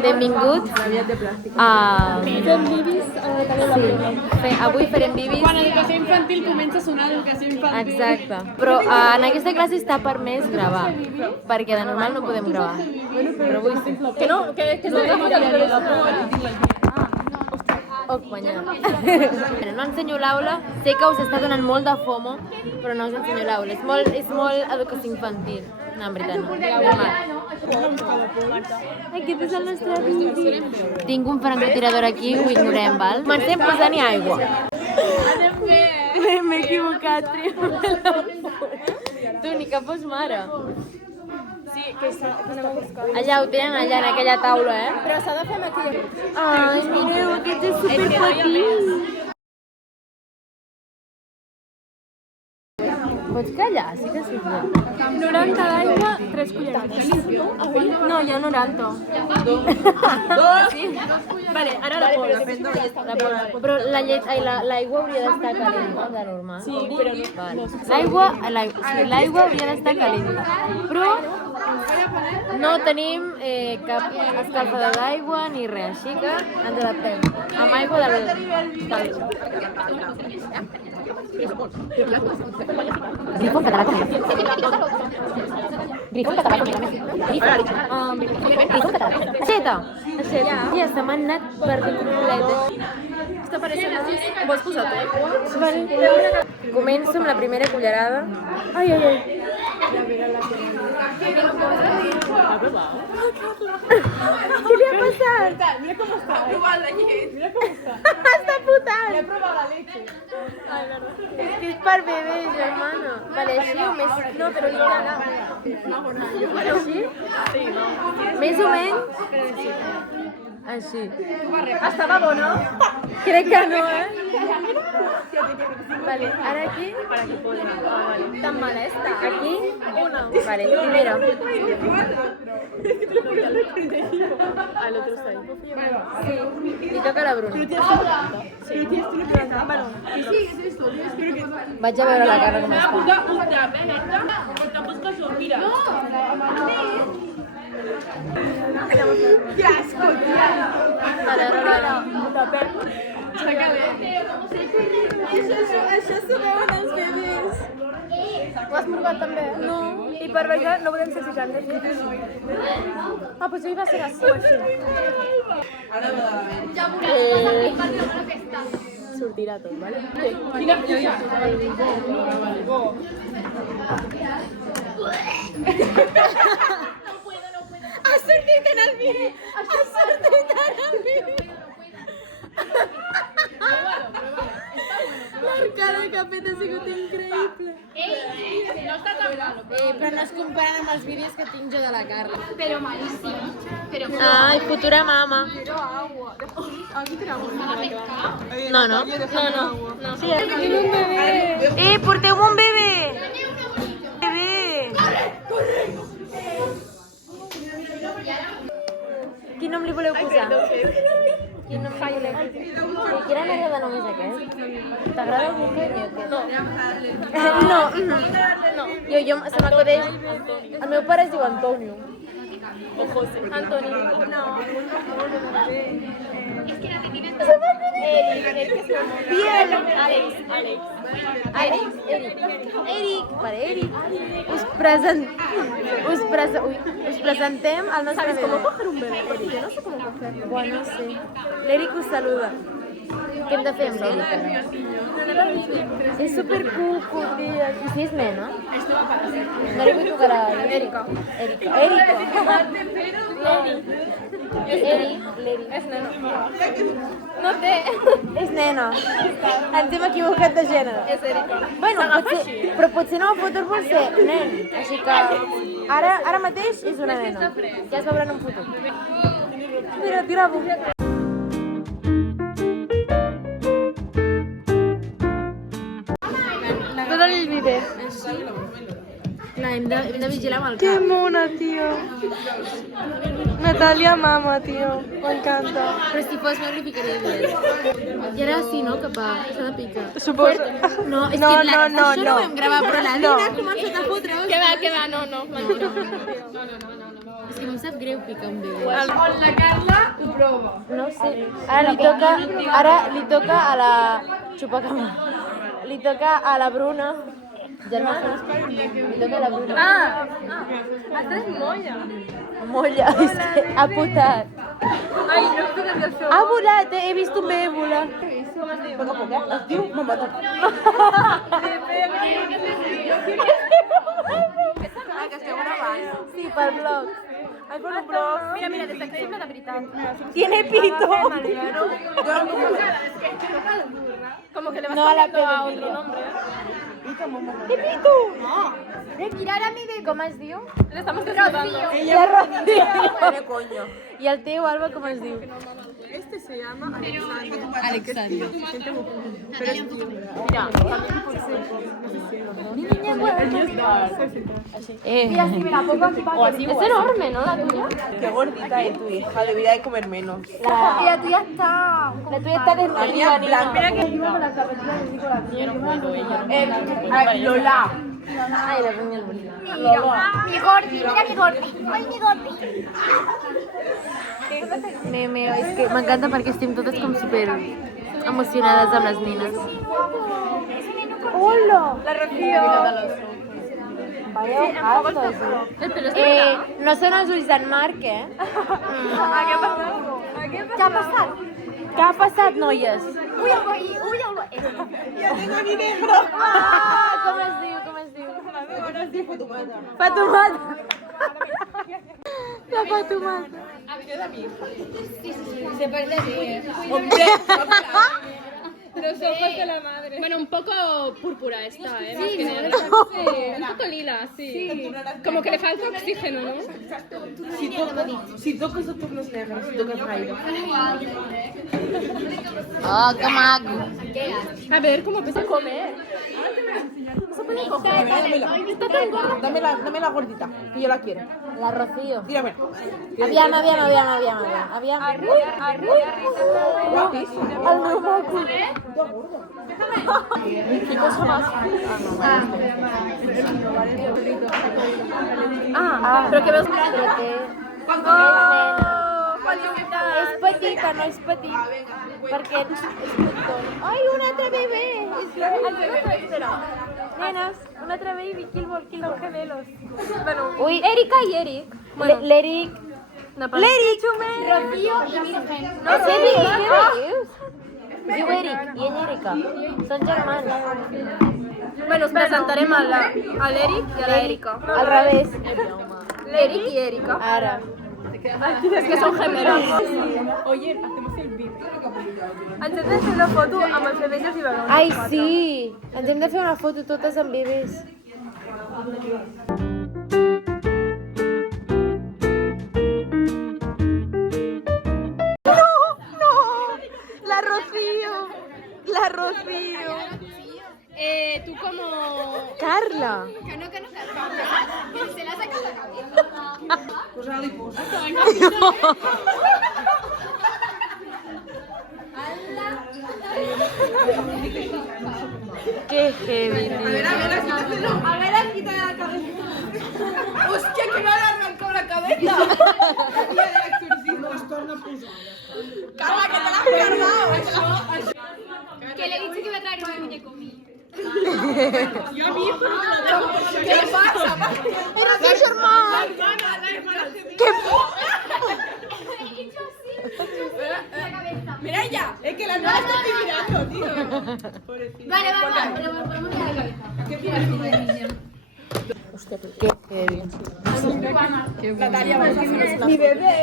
Benvinguts a... Fem bibis a la taula de la Sí, avui farem bibis. Quan educació infantil comença a sonar educació infantil. Exacte. Però en aquesta classe està permès gravar, perquè de normal no podem gravar. Però avui sí. Que no, que és el que la Oh, guanyar. No ensenyo l'aula, sé que us està donant molt de FOMO, però no us ensenyo l'aula. És molt educació infantil. No, en veritat no. Normal. Aquest és el nostre bibi. Tinc un francotirador aquí, ho ignorem, val? Comencem posant-hi aigua. M'he equivocat, tu, ni que fos mare. Sí, que anem a buscar. Allà ho tenen, allà en aquella taula, eh? Però s'ha de fer aquí. Ai, mireu, aquest és superpetit. Pots callar, sí que sí. 90 d'aigua, 3 cullerades. No, hi ha 90. Vale, ara la pols. Però l'aigua hauria d'estar calenta, de normal. Sí, però no. L'aigua hauria d'estar calenta. Però no tenim cap escalfador d'aigua ni res, així que ens adaptem. Amb aigua del... Grifo en català també. Grifo en català també. Grifo en català. Aixeta! Ja se m'han anat perdent completes. Està parecent més. Vols posar tot? Vale. Començo amb la primera cullerada. Ai, ai, ai. Què li ha passat? Mira com està. Ha provat la llet. Mira com està. Està putant. Ha provat la leche. Ai, verdad. És que és per bebè, germano. Vale, així o més... No, però no t'ha Així? Sí, no. Més o menys? Així. Estava bo, no? Crec que no, Vale, ara aquí. Para que pueda. Ah, vale. Tan molesta. Aquí. Una. Vale, primero. Al otro está ahí. Sí. Y toca la Bruna. Sí. Balón. Vaig a veure la cara com està. ¡Qué asco, tía! Vale, ara. Això s'ho veuen els bebès. Ho has provat també? No. I per això no podem ser 60. Ah, doncs ell va ser així. Sortirà tot, vale? Ha sortit en el vídeo! Ha sortit en el vídeo! L'arcada que ha fet ha sigut increïble. Però no es comparen amb els vídeos que tinc jo de la Carla. Pero malísimo. Pero Ai, futura mama. Aquí tenemos un No, no. No. Sí, aquí un bebè. Porteu-me un bebè. Bebè. Quin nom li voleu posar? Quin nom li voleu posar? Quina m'agrada només aquest? T'agrada el Bukemi o què? No. Jo se m'acudeix... El meu pare es diu Antonio. O José. Antonio. No. Se m'acudeix. Bien. Eric. Vale, Eric. Us presentem al nostre ¿Sabes cómo bebè. coger un bebé? Porque yo no sé cómo cogerlo. Bueno, sí. L'Eric us saluda. Què hem de fer amb l'Eric ara? És supercuco, tia. I si és nena? No li vull tocar a Erika. L'Eric. És nena. No té. És nena. Ens hem equivocat de gènere. És Erika. Bueno, però potser no el futur vol ser nen. Així que ara mateix és una nena. Ja es veurà en un futur. Mira, tira-ho. Dóna'l el vídeo. Clar, hem de vigilar amb el Qué cap. mona, tío. Natalia mama, tío. M'encanta. Però si fos meu li ficaria bé. I ara sí, no? Cap a... S'ha de picar. Suposo. No, és No, que no, no, això no ho no. vam gravar, però la No. Dina ha començat a fotre. Que va, no. Mentira. És que em sap greu picar un bebè. La Carla ho prova. No ho sé. Ara li toca a la xupacama. Li toca a la Bruna. Germà, li toca a la Bruna. Has tret molla. Molla, és que ha putat. Ai, no em toques això. Ha volat, he vist un bebè volar. Com es diu? Es diu Mamadou. Sí, pel blog. Ai, per un blog. Mira, des d'aquí sembla de veritat. Tiene pito. Como que le vas No a la cambiando a pedofilia. otro nombre. ¡Qué pito! Mirar a mi bebè, com es diu? Le estamos desnudando. La Rocío. I el teu, Alba, com es diu? Este se llama Alexander. Alexander. Pero es Mira, es enorme, ¿no? La tuya. Qué gordita es tu hija, debería de comer menos. Y la tuya está... La tuya está desnutrida, Blanca. Mira que... Lola. Ay, la ponía el bolillo. Mi gordi, mira mi gordi. Ay, mi gordi. És que m'encanta perquè estem totes com super emocionades amb les nines. Hola! La Rocío. Vaya altos. No són els ulls d'en Marc, eh? ¿Qué ha pasado? Què ha passat? Què ha passat, noies? Uy, el boi, uy, el boi. Ya tengo a mi negro. Com es diu? Com es diu? Ahora sí, Fatumata. Fatumata. La Fatumata. Se parece así, Hombre, Los ojos de la madre. Bueno, un poco púrpura esta, ¿eh? Más que negra. Sí, un poco lila, sí. Como que le falta oxígeno, ¿no? si tocas otros los negros, si tocas Jairo. Oh, que maco. A ver, ¿cómo empieza a comer? Dame la gordita, que yo la quiero. La Rocío. Tírame. Aviam. Guapis. El meu maco. ¿Qué cosa más? Però que veus... Però que... És petita, no és petit. Perquè és petitona. Ai, un altre bebè! Nenes, un altre baby, qui el vol? Gemelos. Ui, Erika y Eric. l'Eric... L'Eric! Rocío y Virgen. No sé, què dius? Es diu Eric i ella Erika. Són germans. Bueno, os presentarem a l'Eric i a la Erika. Al revés. L'Eric y Erika. Ara. Es que son gemelos. Oye, hacemos el beat. Ens hem de fer una foto amb els bebès i els biberons. Ai, sí! Ens hem de fer una foto totes amb bebès. La Rocío. Tú como... Carla. Que no, que se la saca la cabeza. Pues ahora le posa. Qué heavy, tío. A ver, quita la cabeza. Hostia, que me ha arrancado la cabeza. Tía del exorcismo, esto no puso. Carla, que te la has cargado. Que le he dicho que iba a traer un muñeco mío. Yo a mi hijo no lo dejo. ¿Qué pasa? Eres mi hermana. ¿Qué? Mira ya, es que la nueva está aquí mirando, tío. Vale, pero me ponemos la cabeza. ¿Qué tienes tú de niña? Qué heavy. Natalia, vamos a hacer una... Mi bebé.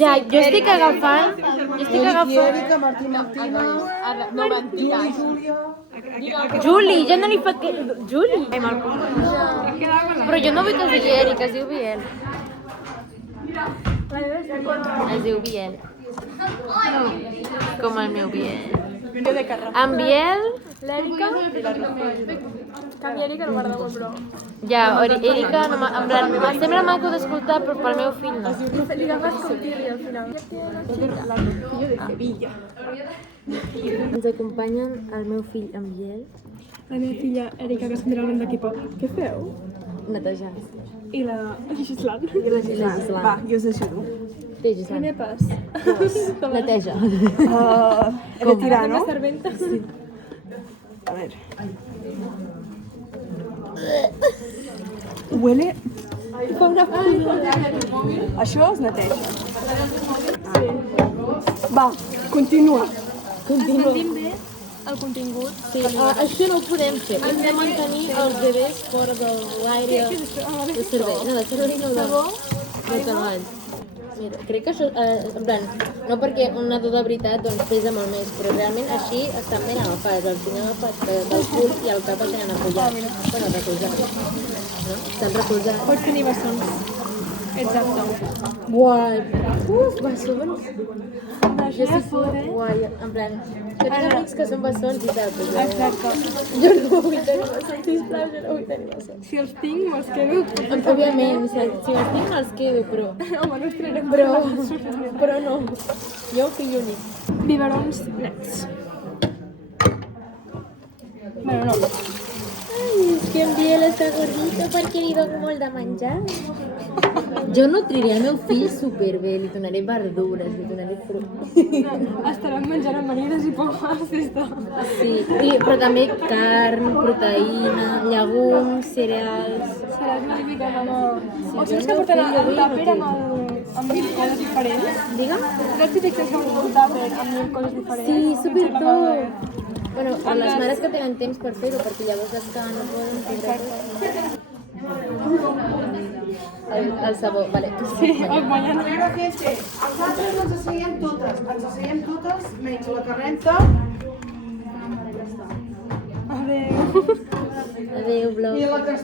Ja, jo estic agafant... No mentiras. Juli, jo no li faig... Juli? Ai, mal Però jo no vull que es digui Eric, es diu Biel. Es diu Biel. Com el meu Biel. En Biel... L'Erika. Que mi Erika el guardamos, bro. Ja, Erika, no, en plan, sembla maco d'escoltar, però pel meu fill no. Li agafes com tirri al final. Ens acompanyen el meu fill en Biel, La meva filla Erika, que se'n dirà d'equip. Què feu? netejar. I la Gislan. Va, jo us ajudo. Sí, Gisela. Primer pas. Neteja. He de tirar, no? Serventa. A ver. Huele... Fa una pudor. Això es neteja. Va, continua. Sentim bé el contingut. Sí, això no ho podem fer. Hem de mantenir els bebès fora de l'aire de servei. No, de servei no, de treball. Mira, crec que això, en plan, no perquè un nadó de veritat doncs pesa molt més, però realment així estan ben agafats. Els tinc agafats del cul i el cap el tenen apoyat. Bueno, recolzat. No? Estan recolzats. Pots tenir bessons. Exacte. Guai! Bessons! Jo sí que... Guai, en plan... Jo tinc amics que són bessons i tal, però Exacte. jo no vull tenir bessons, sisplau, jo no vull tenir bessons. Si els tinc, me'ls quedo. Òbviament, si els tinc me'ls quedo, però... Home, no esperarem. Però no. Jo, fill únic. Biberons nets. Bueno, no. Ai, és que en Biel està gordito perquè li dono molt de menjar. Jo nutriria el meu fill superbé, li donaré verdures, li donaré fruit. Estaran menjant amanides i pomes des de... Sí, però també carn, proteïna, llegums, cereals... Seràs una típica mama... O saps que porten el tàper amb mil coses diferents? Digue'm? Saps que tens un tàper amb mil coses diferents? Sí, supertop. Bueno, a les mares que tenen temps per fer-ho, perquè llavors les que no poden fer el sabó, vale. Sí, el guanyant. A veure, gente, els altres ens asseiem totes, menys la Carrenta. Adéu. Adéu, blog. I la que